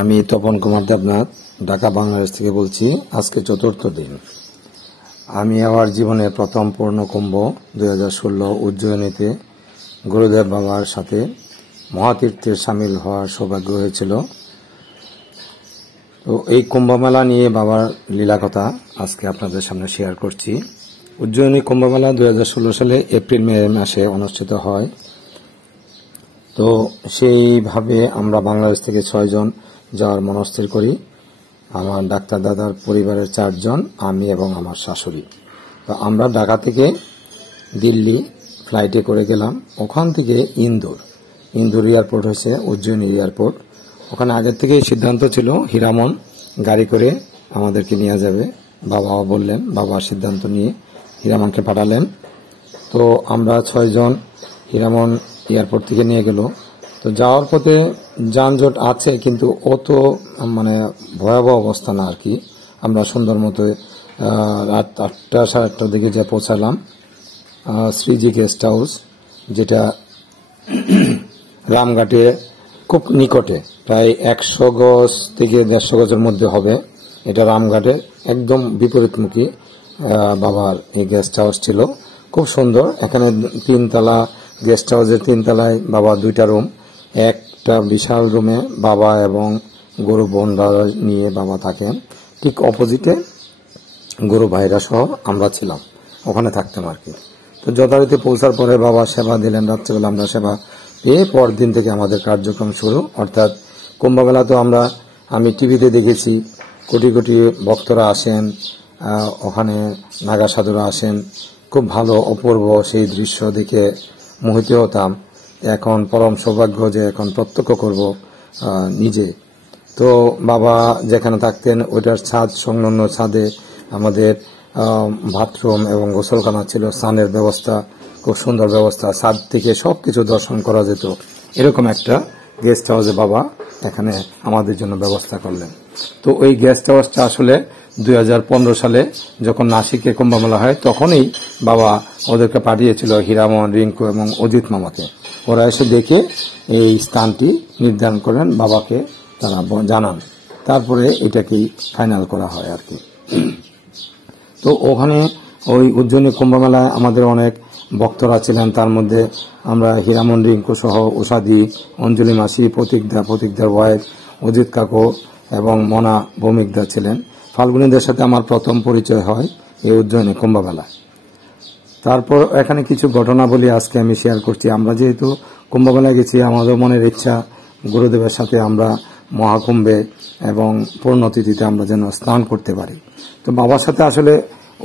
আমি তপন কুমার দেবনাথ ঢাকা বাংলাদেশ থেকে বলছি। আজকে চতুর্থ দিন। আমি আমার জীবনের প্রথম পূর্ণ কুম্ভ 2016 উজ্জয়িনীতে গুরুদেব বাবার সাথে মহাতীর্থে সামিল হওয়ার সৌভাগ্য হয়েছিল। তো এই কুম্ভ মেলা নিয়ে বাবার লীলা কথা আজকে আপনাদের সামনে শেয়ার করছি। উজ্জয়িনী কুম্ভ মেলা 2016 সালে এপ্রিল মে মাসে অনুষ্ঠিত হয়। তো সেইভাবে আমরা বাংলাদেশ থেকে 6 জন যাওয়ার মনস্থির করি। আমার ডাক্তার দাদার পরিবারের 4 জন, আমি এবং আমার শাশুড়ি। তো আমরা ঢাকা থেকে দিল্লি ফ্লাইটে করে গেলাম। ওখান থেকে ইন্দোর এয়ারপোর্ট হয়েছে উজ্জয়িনী এয়ারপোর্ট। ওখানে আগের থেকেই সিদ্ধান্ত ছিল হীরামন গাড়ি করে আমাদেরকে নিয়ে যাবে। বাবাও বললেন, বাবা সিদ্ধান্ত নিয়ে হীরামনকে পাঠালেন। তো আমরা 6 জন হীরামন এয়ারপোর্ট থেকে নিয়ে গেল। তো যাওয়ার পথে যানজট আছে, কিন্তু অত ভয়াবহ অবস্থা না আর কি। আমরা সুন্দর মতো রাত 8টা সাড়ে 8টার দিকে যে পৌঁছালাম শ্রীজি গেস্ট হাউস, যেটা রামঘাটে খুব নিকটে, প্রায় 100 গজ থেকে 150 গজের মধ্যে হবে। এটা রামঘাটের একদম বিপরীতমুখী বাবার এই গেস্ট হাউস ছিল। খুব সুন্দর। এখানে 3 তলা গেস্ট হাউসের 3 তলায় বাবার 2টা রুম। একটা বিশাল রুমে বাবা এবং গরু বোনরা নিয়ে বাবা থাকেন। ঠিক অপোজিটে গরু ভাইরা সহ আমরা ছিলাম, ওখানে থাকতাম আর কি। তো যথারীতি পৌঁছার পরে বাবা সেবা দিলেন। রাত্রেবেলা আমরা সেবা পেয়ে পরদিন থেকে আমাদের কার্যক্রম শুরু। অর্থাৎ কুম্ভমেলা তো আমি টিভিতে দেখেছি, কোটি কোটি ভক্তরা আসেন, ওখানে নাগা সাধুরা আসেন। খুব ভালো অপূর্ব সেই দৃশ্য দেখে মোহিত হতাম। এখন পরম সৌভাগ্য যে এখন প্রত্যক্ষ করব নিজে। তো বাবা যেখানে থাকতেন ওইটার ছাদ সংলগ্ন ছাদে আমাদের বাথরুম এবং গোসলখানা ছিল, স্নানের ব্যবস্থা, খুব সুন্দর ব্যবস্থা। ছাদ থেকে সবকিছু দর্শন করা যেত। এরকম একটা গেস্ট হাউসে বাবা এখানে আমাদের জন্য ব্যবস্থা করলেন। তো ওই গেস্ট হাউসটা আসলে 2015 সালে যখন নাসিকে কুম্ভমেলা হয় তখনই বাবা ওদেরকে পাঠিয়েছিল, হীরামন, রিঙ্কু এবং অজিত মামাকে। ওরা এসে দেখে এই স্থানটি নির্ধারণ করেন, বাবাকে তারা জানান। তারপরে এটাকেই ফাইনাল করা হয় আর কি। তো ওখানে ওই উজ্জয়িনী কুম্ভমেলায় আমাদের অনেক ভক্তরা ছিলেন। তার মধ্যে আমরা হীরামন, রিঙ্কু সহ উষাদি, অঞ্জলি মাসি, প্রতীকদার ওয়াইফ, অজিত কাকু এবং মনা ভৌমিকদা ছিলেন। ফাল্গুনীদের সাথে আমার প্রথম পরিচয় হয় এই উজ্জয়িনী কুম্ভমেলায়। তারপর এখানে কিছু ঘটনা বলি আজকে আমি শেয়ার করছি। আমরা যেহেতু কুম্ভমেলায় গেছি, আমাদের মনের ইচ্ছা গুরুদেবের সাথে আমরা মহাকুম্ভে এবং পূর্ণতিথিতে আমরা যেন স্নান করতে পারি। তো বাবার সাথে আসলে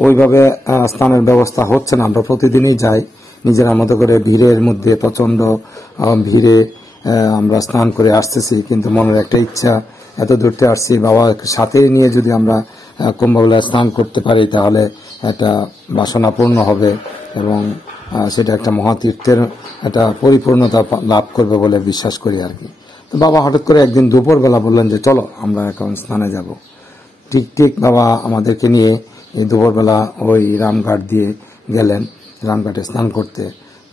ওইভাবে স্নানের ব্যবস্থা হচ্ছে না। আমরা প্রতিদিনই যাই নিজের মতো করে, ভিড়ের মধ্যে, প্রচন্ড ভিড়ে আমরা স্নান করে আসতেছি। কিন্তু মনের একটা ইচ্ছা, এত দূরতে আসছি, বাবার সাথে নিয়ে যদি আমরা কুম্ভমেলায় স্নান করতে পারি তাহলে একটা বাসনা পূর্ণ হবে এবং সেটা একটা মহাতীর্থের একটা পরিপূর্ণতা লাভ করবে বলে বিশ্বাস করি আর কি। তো বাবা হঠাৎ করে একদিন দুপুরবেলা বললেন যে চলো আমরা এখন স্নানে যাব। ঠিক বাবা আমাদেরকে নিয়ে এই দুপুরবেলা ওই রামঘাট দিয়ে গেলেন, রামঘাটে স্নান করতে।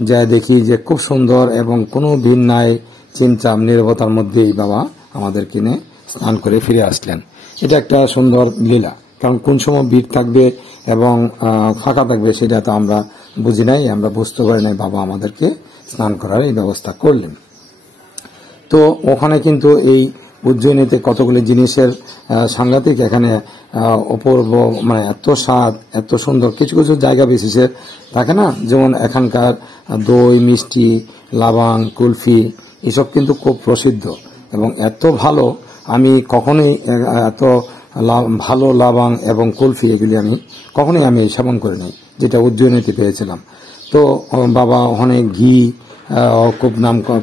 যা দেখি যে খুব সুন্দর এবং কোনো ভিড় নাই, চিমচাম নীরবতার মধ্যেই বাবা আমাদেরকে নিয়ে স্নান করে ফিরে আসলেন। এটা একটা সুন্দর লীলা। কারণ কোন সময় ভিড় থাকবে এবং ফাঁকা থাকবে সেটা তো আমরা বুঝি নাই, আমরা বুঝতে পারি নাই। বাবা আমাদেরকে স্নান করার এই ব্যবস্থা করলেন। তো ওখানে কিন্তু এই উজ্জয়িনীতে কতগুলি জিনিসের সাংঘাতিক এখানে অপূর্ব, এত স্বাদ, এত সুন্দর। কিছু কিছু জায়গা বিশেষে থাকে না, যেমন এখানকার দই, মিষ্টি, লাবাং, কুলফি এসব কিন্তু খুব প্রসিদ্ধ এবং এত ভালো। আমি কখনোই এত ভালো লাবাং এবং কুলফি এগুলি কখনোই আমি সেবন করিনি, যেটা উজ্জয়িনীতে পেয়েছিলাম। তো বাবা ওখানে ঘি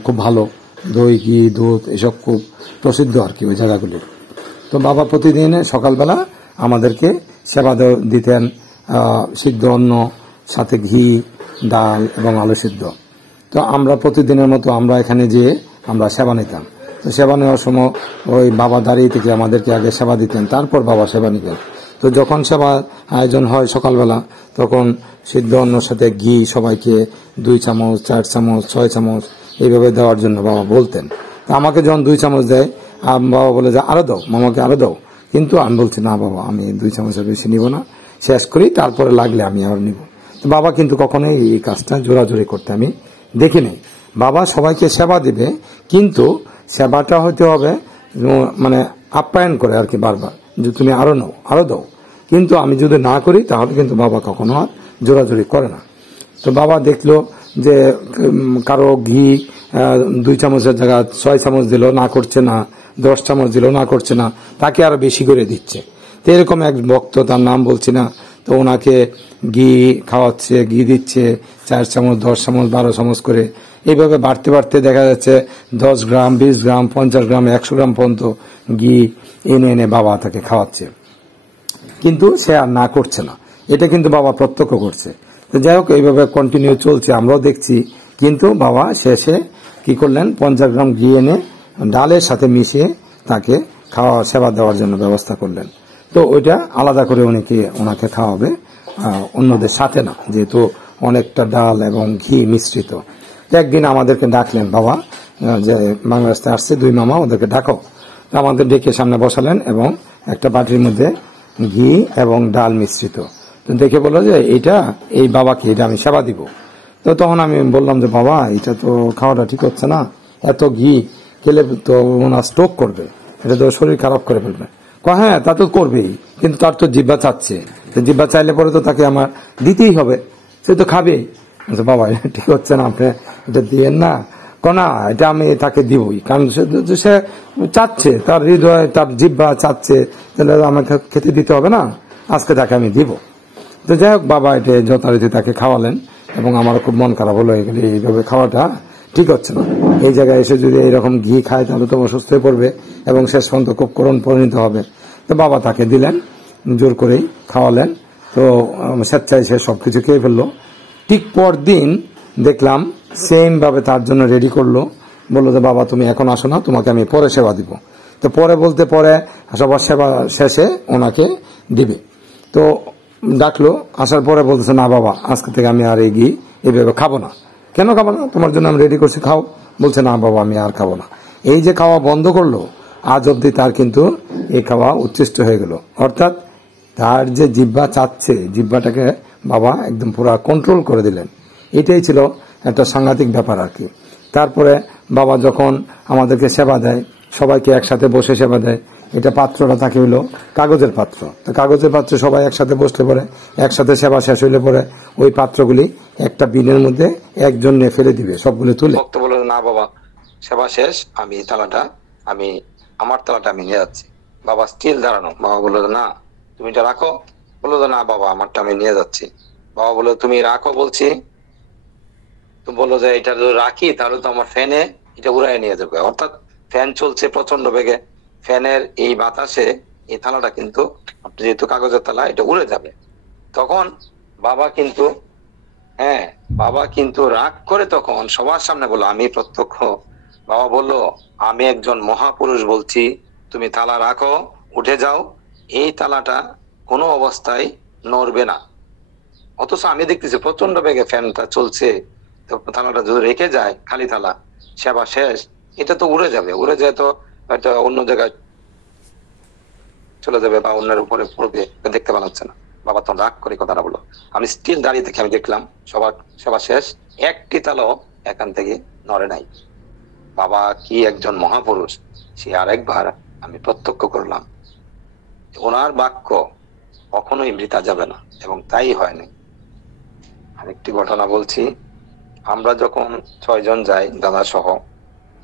খুব ভালো, দই, ঘি, দুধ এসব খুব প্রসিদ্ধ আর কি ওই জায়গাগুলি। তো বাবা প্রতিদিন সকালবেলা আমাদেরকে সেবা দিতেন, সিদ্ধ অন্ন সাথে ঘি, ডাল এবং আলু সিদ্ধ। তো আমরা প্রতিদিনের মতো আমরা এখানে যেয়ে আমরা সেবা নিতাম। তো সেবা নেওয়ার সময় ওই বাবা দাঁড়িয়ে থেকে আমাদেরকে আগে সেবা দিতেন, তারপর বাবা সেবা নিতেন। তো যখন সেবা আয়োজন হয় সকালবেলা, তখন সিদ্ধ অন্নর সাথে ঘি সবাইকে 2 চামচ, 4 চামচ, 6 চামচ এইভাবে দেওয়ার জন্য বাবা বলতেন। তো আমাকে যখন 2 চামচ দেয় বাবা বলে যে আরো দাও, মামাকে আরো দাও। কিন্তু আমি বলছি না বাবা, আমি 2 চামচের বেশি নিব না, শেষ করি, তারপরে লাগলে আমি আবার নিব। তো বাবা কিন্তু কখনোই এই কাজটা জোরাজোরি করতে আমি দেখি নাই। বাবা সবাইকে সেবা দিবে, কিন্তু সেবাটা হতে হবে মানে আপ্যায়ন করে আর কি, বারবার যে তুমি আরো নাও, আরো দাও। কিন্তু আমি যদি না করি তাহলে কিন্তু বাবা কখনো আর জোরাজোরি করে না। তো বাবা দেখলো যে কারো ঘি 2 চামচের জায়গায় 6 চামচ দিল, না করছে না, 10 চামচ দিল, না করছে না, তাকে আরো বেশি করে দিচ্ছে। তো এরকম এক ভক্ত, তার নাম বলছি না, তো ওনাকে ঘি খাওয়াচ্ছে, ঘি দিচ্ছে 4 চামচ, 10 চামচ, 12 চামচ করে। এইভাবে বাড়তে বাড়তে দেখা যাচ্ছে 10 গ্রাম, 20 গ্রাম, 50 গ্রাম, 100 গ্রাম পর্যন্ত ঘি এনে এনে বাবা তাকে খাওয়াচ্ছে। কিন্তু সে আর না করছে না, এটা কিন্তু বাবা প্রত্যক্ষ করছে। তো যাই হোক, এইভাবে কন্টিনিউ চলছে, আমরাও দেখছি। কিন্তু বাবা শেষে কি করলেন, 50 গ্রাম ঘি এনে ডালের সাথে মিশিয়ে তাকে খাওয়া সেবা দেওয়ার জন্য ব্যবস্থা করলেন। তো ওইটা আলাদা করে ওনাকে খাওয়াবে, অন্যদের সাথে না, যেহেতু অনেকটা ডাল এবং ঘি মিশ্রিত। একদিন আমাদেরকে ডাকলেন বাবা, যে বাংলাদেশ থেকে আসছে 2 মামা, ওদেরকে ডাকো। আমাদের ডেকে সামনে বসালেন এবং একটা বাটির মধ্যে ঘি এবং ডাল মিশ্রিত। তো দেখে বললো যে এই বাবাকে এটা আমি সেবা দিব। তো তখন আমি বললাম যে বাবা, এটা তো খাওয়াটা ঠিক হচ্ছে না, এত ঘি খেলে তো ওনার স্ট্রোক করবে, এটা তো শরীর খারাপ করে ফেলবে। হ্যাঁ, তা তো করবেই, কিন্তু তার তো জিহ্বা চাচ্ছে, জিহ্বা চাইলে পরে তো তাকে আমার দিতেই হবে, সে তো খাবেই। বাবা এটা ঠিক হচ্ছে না, আপনি এটা দিয়েন না। না, এটা আমি তাকে দিবই, কারণ সে চাচ্ছে, তার হৃদয়, তার জিহ্বা চাচ্ছে, তাহলে আমাকে খেতে দিতে হবে না, আজকে তাকে আমি দিব। তো যাই হোক, বাবা এটা যথারীতি তাকে খাওয়ালেন এবং আমারও খুব মন খারাপ হলো, এগুলি এইভাবে খাওয়াটা ঠিক হচ্ছে না। এই জায়গায় এসে যদি এইরকম ঘি খায় তাহলে তো অসুস্থ হয়ে পড়বে এবং শেষ পর্যন্ত খুব করুণ পরিণত হবে। তো বাবা তাকে দিলেন, জোর করেই খাওয়ালেন। তো স্বেচ্ছায় সে সবকিছু খেয়ে ফেললো। ঠিক পর দিন দেখলাম সেম ভাবে তার জন্য রেডি করলো, বললো যে বাবা তুমি এখন আসো না, তোমাকে আমি পরে সেবা দিব। তো পরে বলতে পরে সবার সেবা শেষে ওনাকে দিবে। তো ডাকলো, আসার পরে বলতেছে না বাবা, আজকে থেকে আমি আর এই ঘি এইভাবে খাবো না। কেন খাবো না, তোমার জন্য আমি রেডি করছি, খাও। বলছে না বাবা, আমি আর খাবো না। এই যে খাওয়া বন্ধ করলো, আজ অব্দি তার কিন্তু এই খাওয়া উচ্ছিষ্ট হয়ে গেল। অর্থাৎ তার যে জিহ্বা চাচ্ছে, জিহ্বাটাকে বাবা একদম পুরা কন্ট্রোল করে দিলেন। এটাই ছিল একটা সাংঘাতিক ব্যাপার আর কি। তারপরে বাবা যখন আমাদেরকে সেবা দেয়, সবাইকে একসাথে বসে সেবা দেয়, এটা পাত্রটা থাকে হইলো কাগজের পাত্র। তো কাগজের পাত্রে সবাই একসাথে বসলে পরে, একসাথে সেবা শেষ হইলে পরে ওই পাত্রগুলি একটা বিনের মধ্যে একজন নিয়ে ফেলে দিবে, সবগুলো তুলে। ভক্ত বলল না বাবা, সেবা শেষ, আমি আমার তালাটা আমি নিয়ে যাচ্ছি। বাবা স্টিল দাঁড়ানো। বাবা বললো না, তুমি এটা রাখো। বললো না বাবা, আমারটা আমি নিয়ে যাচ্ছি। বাবা বললো তুমি রাখো বলছি। তো বললো যে এটা যদি রাখি তাহলে তো আমার ফ্যানে এটা উড়াই নিয়ে যাবে। অর্থাৎ ফ্যান চলছে প্রচন্ড বেগে, ফ্যানের এই বাতাসে এই থালাটা কিন্তু, যেহেতু কাগজের থালা, এটা উড়ে যাবে। তখন বাবা কিন্তু রাগ করে তখন সবার সামনে বললো, আমি প্রত্যক্ষ। বাবা বললো, আমি একজন মহাপুরুষ বলছি, তুমি থালা রাখো, উঠে যাও, এই থালাটা কোনো অবস্থায় নড়বে না। অথচ আমি দেখতেছি প্রচন্ড বেগে ফ্যানটা চলছে, তো থালাটা যদি রেখে যায় খালি থালা, সেবা শেষ, এটা তো উড়ে যাবে, উড়ে যায় তো হয়তো অন্য জায়গায় চলে যাবে বা অন্যের উপরে পড়বে, দেখতে ভালো হচ্ছে না। বাবা তখন রাগ করে কথাটা বললো। আমি স্টিল দাঁড়িয়ে থেকে আমি দেখলাম সবার শেষ, একটি তালও এখান থেকে নড়ে নাই। বাবা কি একজন মহাপুরুষ, সে আরেকবার আমি প্রত্যক্ষ করলাম। ওনার বাক্য কখনোই বৃথা যাবে না, এবং তাই হয়নি। আরেকটি ঘটনা বলছি। আমরা যখন 6 জন যাই দাদা সহ,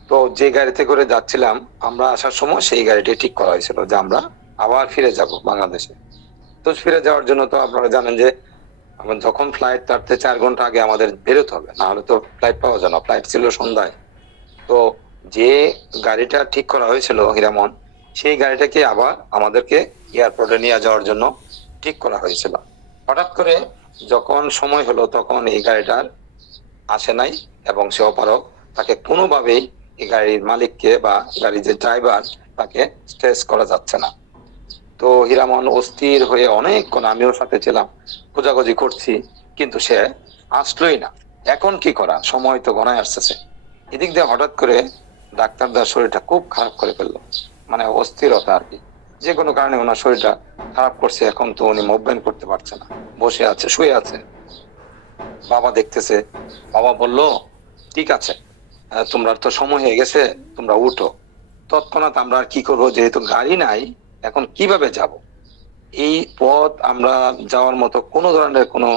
তো যে গাড়িতে করে যাচ্ছিলাম, আমরা আসার সময় সেই গাড়িটি ঠিক করা হয়েছিল যে আমরা আবার ফিরে যাব বাংলাদেশে। তো ফিরে যাওয়ার জন্য তো আপনারা জানেন যে যখন ফ্লাইট তারতে 4 ঘন্টা আগে আমাদের বেরোতে হবে, না হলে তো ফ্লাইট পাওয়া যায় না। ফ্লাইট ছিল সন্ধ্যায়। তো যে গাড়িটা ঠিক করা হয়েছিল হীরামন, সেই গাড়িটাকে আবার আমাদেরকে এয়ারপোর্টে নিয়ে যাওয়ার জন্য ঠিক করা হয়েছিল। হঠাৎ করে যখন সময় হলো, তখন এই গাড়িটার আসে নাই এবং সে অপারক, তাকে কোনোভাবেই এই গাড়ির মালিককে বা গাড়ির যে ড্রাইভার, তাকে স্ট্রেস করা যাচ্ছে না। তো হীরামন অস্থির হয়ে অনেকক্ষণ, আমিও সাথে ছিলাম, খোঁজাখুঁজি করছি, কিন্তু সে আসলোই না। এখন কি করা, সময় তো গণায় আসতেছে। এদিক দিয়ে হঠাৎ করে ডাক্তারদার শরীরটা খুব খারাপ করে ফেললো। মানে অস্থিরতা আর কি, যে কোনো কারণে ওনার শরীরটা খারাপ করছে। এখন তো উনি মুভমেন্ট করতে পারছে না, বসে আছে, শুয়ে আছে। বাবা দেখতেছে, বাবা বলল ঠিক আছে, তোমরা তো সময় হয়ে গেছে, তোমরা উঠো। তৎক্ষণাৎ আমরা আর কি করবো, যেহেতু গাড়ি নাই, এখন কিভাবে যাব? এই পথ আমরা যাওয়ার মতো কোনো ধরনের কোনো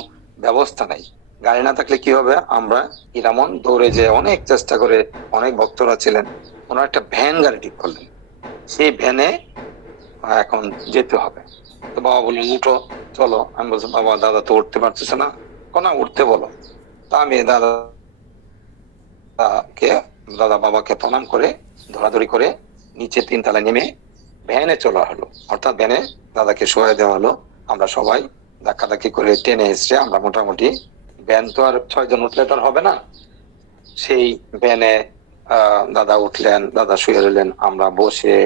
ব্যবস্থা নাই। গাড়ি না থাকলে কি হবে? আমরা ইরামন দৌড়ে যে অনেক চেষ্টা করে, অনেক ভক্তরা ছিলেন, ওনার একটা ভ্যান গাড়ি ঠিক করলেন, সেই ভ্যানে এখন যেতে হবে। তো বাবা বললেন উঠো, চলো। আমি বলছি বাবা, দাদা তো উঠতে পারতেছে না। কোনা উঠতে বলো। তা আমি দাদা বাবাকে প্রণাম করে ধরাধরি করে নিচে 3 তলায় নেমে ভ্যানে চলা হলো, অর্থাৎ ভ্যানে দাদাকে শোয়া দেওয়া হলো। আমরা সবাই ধাক্কাধাক্কি করে টেনে এসে আমরা মোটামুটি, ভ্যান তো আর 6 জন উঠলে তো আর হবে না, সেই ভ্যানে দাদা উঠলেন, দাদা শুয়ে রইলেন, আমরা বসে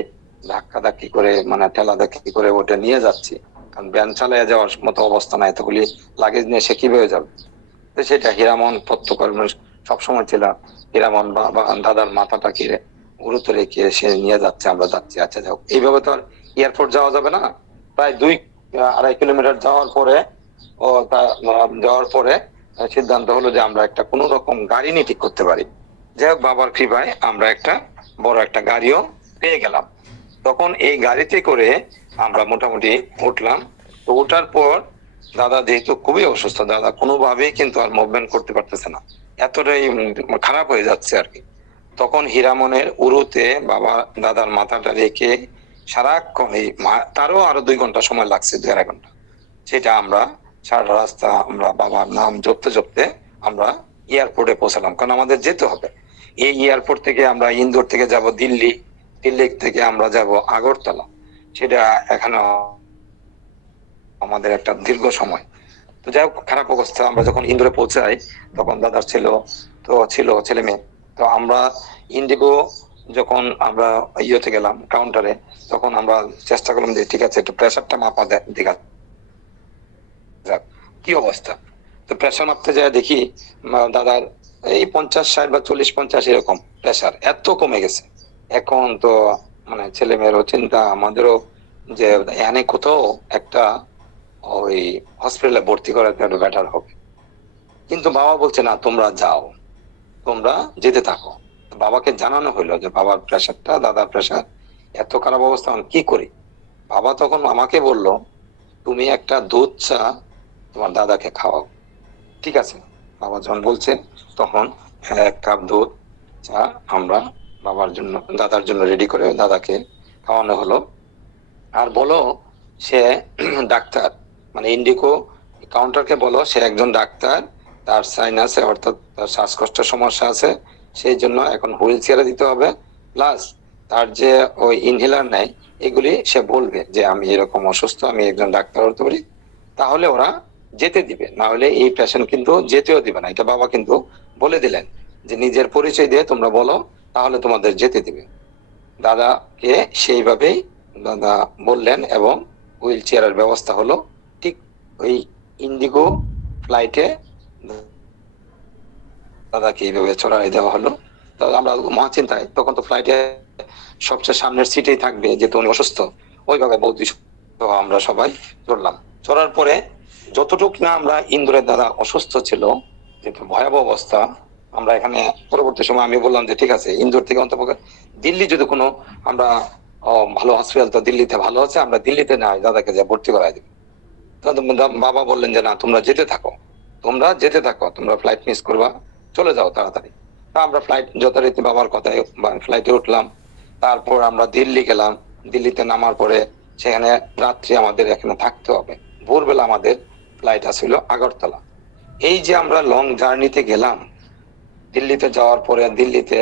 ধাক্কাধাক্কি করে মানে ঠেলাধাক্কি করে ওটা নিয়ে যাচ্ছি। কারণ ভ্যান চালিয়ে যাওয়ার মতো অবস্থা নাই, এতগুলি লাগেজ নিয়ে সে কিভাবে যাবে? তো সেটা হীরামন প্রত্যকর্ম সবসময় ছিল। হীরামন বা দাদার মাথাটা কিরে গুরুত্ব রেখে সে নিয়ে যাচ্ছে, আমরা যাচ্ছি। আচ্ছা যাও, এইভাবে তো আর এয়ারপোর্ট যাওয়া যাবে না। প্রায় 2-2.5 কিলোমিটার যাওয়ার পরে সিদ্ধান্ত হলো যে আমরা একটা কোন রকম গাড়ি নিয়ে ঠিক করতে পারি। যাই হোক, বাবার কৃপায় আমরা একটা বড় একটা গাড়িও পেয়ে গেলাম। তখন এই গাড়িতে করে আমরা মোটামুটি উঠলাম। তো ওঠার পর দাদা যেহেতু খুবই অসুস্থ, দাদা কোনোভাবেই কিন্তু আর মুভমেন্ট করতে পারতেছে না, এতটাই খারাপ হয়ে যাচ্ছে আর কি। তখন হীরামনের উরুতে বাবা দাদার মাথাটা রেখে সারাক্ষণ তারও আরো 2 ঘন্টা সময় লাগছে, 2-2.5 ঘন্টা। সেটা আমরা সারা রাস্তা আমরা বাবার নাম জপতে জপতে আমরা এয়ারপোর্টে পৌঁছালাম, কারণ আমাদের যেতে হবে। এই এয়ারপোর্ট থেকে আমরা ইন্দোর থেকে যাব দিল্লি, দিল্লি থেকে আমরা যাব আগরতলা। সেটা এখানে আমাদের একটা দীর্ঘ সময়। তো যাই হোক, খারাপ অবস্থা। আমরা যখন ইন্দোরে পৌঁছাই তখন দাদার ছিল ছেলে মেয়ে। তো আমরা ইন্ডিগো যখন আমরা ইয়েতে গেলাম কাউন্টারে, তখন আমরা চেষ্টা করলাম যে ঠিক আছে একটু প্রেসারটা মাপা দেখা যাক কি অবস্থা। তো প্রেসার মাপতে যায় দেখি দাদার এই 50-60 বা 40-50 এরকম প্রেসার, এত কমে গেছে। এখন তো মানে ছেলে মেয়েরও চিন্তা, আমাদেরও, যে এনে কোথাও একটা ওই হসপিটালে ভর্তি করাতে একটু বেটার হবে। কিন্তু বাবা বলছে না, তোমরা যাও, তোমরা যেতে থাকো। বাবাকে জানানো হইলো যে বাবার প্রেসারটা, দাদার প্রেসার এত খারাপ অবস্থা, কি করি? বাবা তখন আমাকে বলল, তুমি একটা দুধ চা তোমার দাদাকে খাওয়াও। ঠিক আছে, বাবা যখন বলছে তখন 1 কাপ দুধ চা আমরা বাবার জন্য, দাদার জন্য রেডি করে দাদাকে খাওয়ানো হলো। আর বলো, সে ডাক্তার, মানে ইন্ডিগো কাউন্টারকে বলো সে একজন ডাক্তার, তার সাইনাসে অর্থাৎ তার শ্বাসকষ্টের সমস্যা আছে, সেই জন্য এখন হুইল চেয়ারে দিতে হবে। প্লাস তার যে ওই ইনহেলার নেয়, এগুলি সে বলবে যে আমি এরকম অসুস্থ, আমি একজন ডাক্তার হতে পারি, তাহলে ওরা যেতে দিবে, না হলে এই পেশেন্ট কিন্তু যেতেও দিবে না। এটা বাবা কিন্তু বলে দিলেন যে নিজের পরিচয় দিয়ে তোমরা বলো, তাহলে তোমাদের যেতে দিবে। দাদাকে সেইভাবেই দাদা বললেন এবং হুইল চেয়ারের ব্যবস্থা হলো। ঠিক ওই ইন্ডিগো ফ্লাইটে দাদাকে এইভাবে চড়াই দেওয়া হলো। তো আমরা মহা চিন্তায়, তখন তো ফ্লাইটে সবচেয়ে সামনের সিটেই থাকবে, যেহেতু উনি অসুস্থ। ওইভাবে বৌদি আমরা সবাই চড়লাম। চড়ার পরে যতটুকু না আমরা ইন্দোরের দাদা অসুস্থ ছিল, যেহেতু ভয়াবহ অবস্থা, আমরা এখানে পরবর্তী সময় আমি বললাম যে ঠিক আছে, ইন্দোর থেকে অন্তপক্ষে দিল্লি যদি কোনো আমরা ভালো হসপিটাল, তো দিল্লিতে ভালো আছে, আমরা দিল্লিতে না দাদাকে যা ভর্তি করাই দিব। বাবা বললেন যে না, তোমরা যেতে থাকো, তোমরা ফ্লাইট মিস করবা, চলে যাও তাড়াতাড়ি। তা আমরা ফ্লাইট যথারীতি বাবার কথায় ফ্লাইটে উঠলাম। তারপর আমরা দিল্লি গেলাম। দিল্লিতে নামার পরে সেখানে রাত্রি আমাদের এখানে থাকতে হবে, ভোরবেলা আমাদের ফ্লাইট আসছিল আগরতলা। এই যে আমরা লং জার্নিতে গেলাম, দিল্লিতে যাওয়ার পরে দিল্লিতে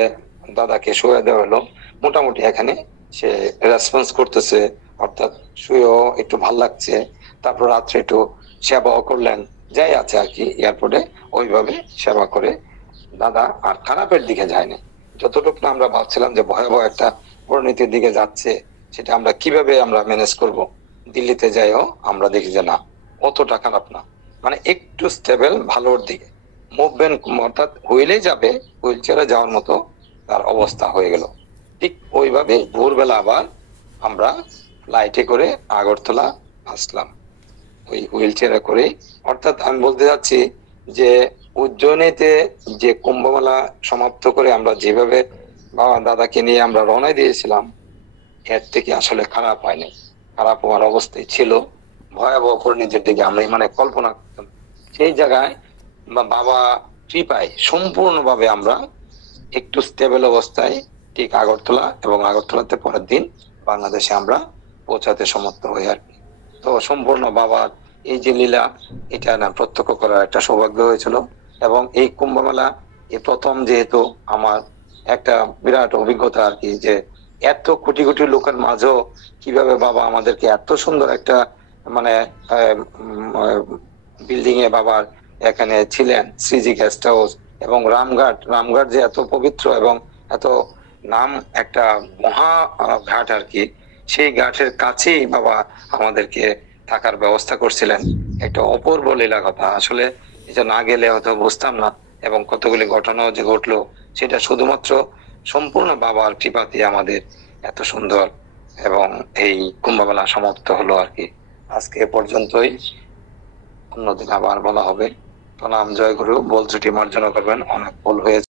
দাদাকে শুয়ে দেওয়া হলো। মোটামুটি এখানে সে রেসপন্স করতেছে, অর্থাৎ শুয়েও একটু ভাল লাগছে। তারপর রাত্রে একটু সেবাও করলেন, যাই আছে আর কি এয়ারপোর্টে, ওইভাবে সেবা করে দাদা আর খারাপের দিকে যায়নি। যতটুকু না আমরা ভাবছিলাম যে ভয়াবহ একটা পরিণতির দিকে যাচ্ছে, সেটা আমরা কিভাবে আমরা ম্যানেজ করব, দিল্লিতে যাইও আমরা দেখি যে না, অতটা খারাপ না, মানে একটু স্টেবল, ভালোর দিকে মুভমেন্ট, অর্থাৎ হুইলে যাবে, হুইল চেয়ারে যাওয়ার মতো তার অবস্থা হয়ে গেল। ঠিক ওইভাবে ভোরবেলা আবার আমরা ফ্লাইটে করে আগরতলা আসলাম, ওই হুইল চেয়ারে করে। অর্থাৎ আমি বলতে যাচ্ছি যে উজ্জয়িনীতে যে কুম্ভমেলা সমাপ্ত করে আমরা যেভাবে বাবা দাদাকে নিয়ে আমরা রওনা দিয়েছিলাম, এর থেকে আসলে খারাপ হয়নি। খারাপ হওয়ার অবস্থায় ছিল, ভয়াবহ পরিণতির দিকে আমরা মানে কল্পনা করতাম। সেই জায়গায় বাবা কৃপায় সম্পূর্ণভাবে আমরা একটু স্টেবল অবস্থায় ঠিক আগরতলা এবং আগরতলাতে পরের দিন বাংলাদেশে আমরা পৌঁছাতে সমর্থ হই আর কি। তো সম্পূর্ণ বাবার এই যে লীলা, এটা না প্রত্যক্ষ করার একটা সৌভাগ্য হয়েছিল। এবং এই কুম্ভ মেলা এই প্রথম, যেহেতু আমার একটা বিরাট অভিজ্ঞতা আর কি, যে এত কোটি কোটি লোকের মাঝেও কিভাবে বাবা আমাদেরকে এত সুন্দর একটা মানে বিল্ডিং এ বাবার এখানে ছিলেন, শ্রীজি গেস্ট হাউস এবং রামঘাট। রামঘাট যে এত পবিত্র এবং এত নাম একটা মহা ঘাট আর কি, সেই ঘাটের কাছেই বাবা আমাদেরকে থাকার ব্যবস্থা করছিলেন। একটা অপূর্ব লীলা কথা আসলে, এটা না গেলে হয়তো বুঝতাম না। এবং কতগুলি ঘটনাও যে ঘটলো, সেটা শুধুমাত্র সম্পূর্ণ বাবার কৃপাতে আমাদের এত সুন্দর এবং এই কুম্ভমেলা সমাপ্ত হলো আর কি। আজকে এ পর্যন্তই, অন্যদিন আবার বলা হবে। প্রণাম, জয় গুরু। ভুল ত্রুটি মার্জনা করবেন, অনেক ভুল হয়েছে।